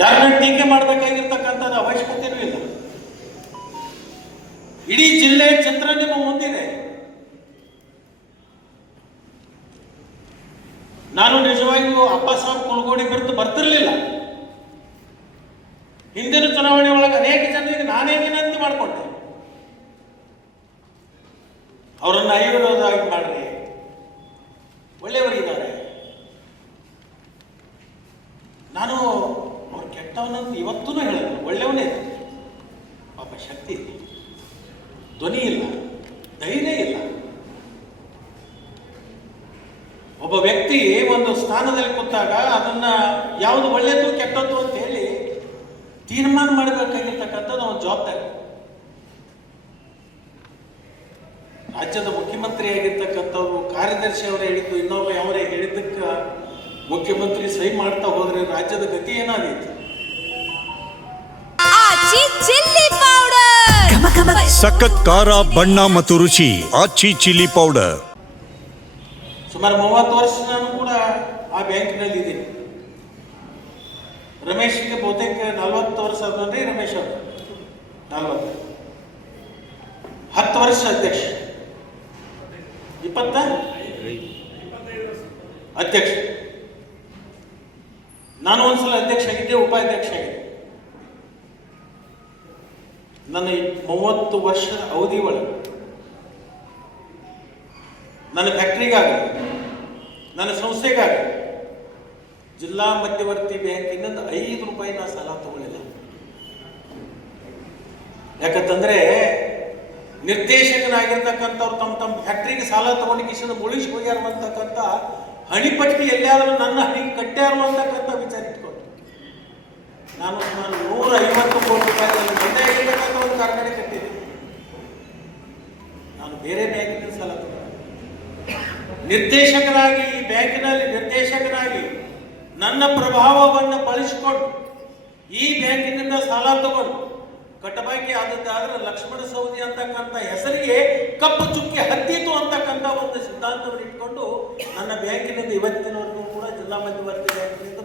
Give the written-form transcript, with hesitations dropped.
ಯಾರನ್ನ ಟೀಕೆ ಮಾಡಬೇಕಾಗಿರ್ತಕ್ಕಂಥ ಅವಶ್ಯಕತೆಯೂ ಇಲ್ಲ. ಇಡೀ ಜಿಲ್ಲೆಯ ಚಿತ್ರ ನಿಮ್ಮ ಮುಂದಿದೆ. ನಾನು ನಿಜವಾಗಿಯೂ ಅಪ್ಪಸಾಬ್ ಕುಲಗೋಡಿ ಬಿಟ್ಟು ಬರ್ತಿರ್ಲಿಲ್ಲ. ಹಿಂದಿನ ಚುನಾವಣೆ ಒಳಗೆ ಅನೇಕ ಜನರಿಗೆ ನಾನೇ ವಿನಂತಿ ಮಾಡಿಕೊಂಡೆ, ಅವರನ್ನು ಅವಿರೋಧವಾಗಿ ಮಾಡ್ರಿ, ಒಳ್ಳೆಯವರಿದ್ದಾರೆ. ನಾನು ಅವ್ರು ಕೆಟ್ಟವನಂತ ಇವತ್ತೂ ಹೇಳಿದ್ರು, ಒಳ್ಳೆಯವನೇ ಇದೆ, ಪಾಪ ಶಕ್ತಿ ಇಲ್ಲ, ಧ್ವನಿ ಇಲ್ಲ, ಧೈರ್ಯ ಇಲ್ಲ. ಒಬ್ಬ ವ್ಯಕ್ತಿ ಒಂದು ಸ್ಥಾನದಲ್ಲಿ ಕೂತಾಗ ಅದನ್ನ ಯಾವುದು ಒಳ್ಳೆಯದು ಕೆಟ್ಟದ್ದು ಅಂತ ಹೇಳಿ ತೀರ್ಮಾನ ಮಾಡಬೇಕಾಗಿರ್ತಕ್ಕಂಥದ್ದು ಒಂದು ಜವಾಬ್ದಾರಿ. ರಾಜ್ಯದ ಮುಖ್ಯಮಂತ್ರಿ ಆಗಿರ್ತಕ್ಕಂಥವ್ರು, ಕಾರ್ಯದರ್ಶಿ ಅವರೇ ಹೇಳಿದ್ದು, ಇನ್ನೊಬ್ಬ ಅವರೇ ಹೇಳಿದ್ದಕ್ಕೆ ಮುಖ್ಯಮಂತ್ರಿ ಸಹಿ ಮಾಡ್ತಾ ಹೋದ್ರೆ ರಾಜ್ಯದ ಗತಿ ಏನಾದೀತು? ಸಖತ್ ಖಾರ, ಬಣ್ಣ ಮತ್ತು ರುಚಿ ಆಚಿ ಚಿಲ್ಲಿ ಪೌಡರ್. ಸುಮಾರು 30 ವರ್ಷ ನಾನು ಕೂಡ ಆ ಬ್ಯಾಂಕಿನಲ್ಲಿ ಇದ್ದೀನಿ. ರಮೇಶ್ಗೆ ಬಹುತೇಕ 40 ವರ್ಷ ಆದ್ರೆ, ರಮೇಶ್ ಅವರು 40, 10 ವರ್ಷ ಅಧ್ಯಕ್ಷ, 25 ಅಧ್ಯಕ್ಷ. ನಾನು ಒಂದ್ಸಲ ಅಧ್ಯಕ್ಷ ಆಗಿದ್ದೆ, ಉಪಾಧ್ಯಕ್ಷ ಆಗಿದ್ದೆ. ನನ್ನ 30 ವರ್ಷದ ಅವಧಿ ಒಳಗೆ ನನ್ನ ಫ್ಯಾಕ್ಟ್ರಿಗಾಗಲಿ, ನನ್ನ ಸಂಸ್ಥೆಗಾಗಲಿ ಜಿಲ್ಲಾ ಮಧ್ಯವರ್ತಿ ಬ್ಯಾಂಕಿನಿಂದ 5 ರೂಪಾಯಿ ನಾ ಸಾಲ ತಗೊಳ್ಳಿಲ್ಲ. ಯಾಕಂತಂದ್ರೆ ನಿರ್ದೇಶಕನಾಗಿರ್ತಕ್ಕಂಥವ್ರು ತಮ್ಮ ಫ್ಯಾಕ್ಟ್ರಿಗೆ ಸಾಲ ತಗೊಂಡು ಮುಳಿಸಿ ಹೋಗ್ಯಾರ ಅಂತಕ್ಕಂಥ ಹಣಿಪಟ್ಟಿ ಎಲ್ಲಾದರೂ ನನ್ನ ಹಣಿಗೆ ಕಟ್ಟ್ಯಾರು ಅಂತಕ್ಕಂಥ ವಿಚಾರ ಇಟ್ಕೊಂಡು ನಾನು 150 ಕೋಟಿ ರೂಪಾಯಿ ನನ್ನ ತಂದೆ ಆಗಿರ್ತಕ್ಕಂಥ ಒಂದು ಕಾರ್ಖಾನೆ ಕಟ್ಟಿದ್ದೆ. ನಾನು ಬೇರೆ ಬ್ಯಾಂಕಿನಿಂದ ಸಾಲ ತಗೊಂಡು ನಿರ್ದೇಶಕನಾಗಿ, ಈ ಬ್ಯಾಂಕಿನಲ್ಲಿ ನಿರ್ದೇಶಕನಾಗಿ ನನ್ನ ಪ್ರಭಾವವನ್ನು ಬಳಸಿಕೊಂಡು ಈ ಬ್ಯಾಂಕಿನಿಂದ ಸಾಲ ತಗೊಂಡು ಕಟ್ಟಬಾಕಿ ಆದದ್ದಾದ್ರೆ ಲಕ್ಷ್ಮಣ ಸವದಿ ಅಂತಕ್ಕಂಥ ಹೆಸರಿಗೆ ಕಪ್ಪು ಚುಕ್ಕಿ ಹತ್ತಿತು ಅಂತಕ್ಕಂಥ ಒಂದು ಸಿದ್ಧಾಂತವನ್ನು ಇಟ್ಕೊಂಡು ನನ್ನ ಬ್ಯಾಂಕಿನಿಂದ ಇವತ್ತಿನವರೆಗೂ ಕೂಡ ಜಿಲ್ಲಾ ಮಧ್ಯವರ್ತಿ ಬ್ಯಾಂಕಿನಿಂದ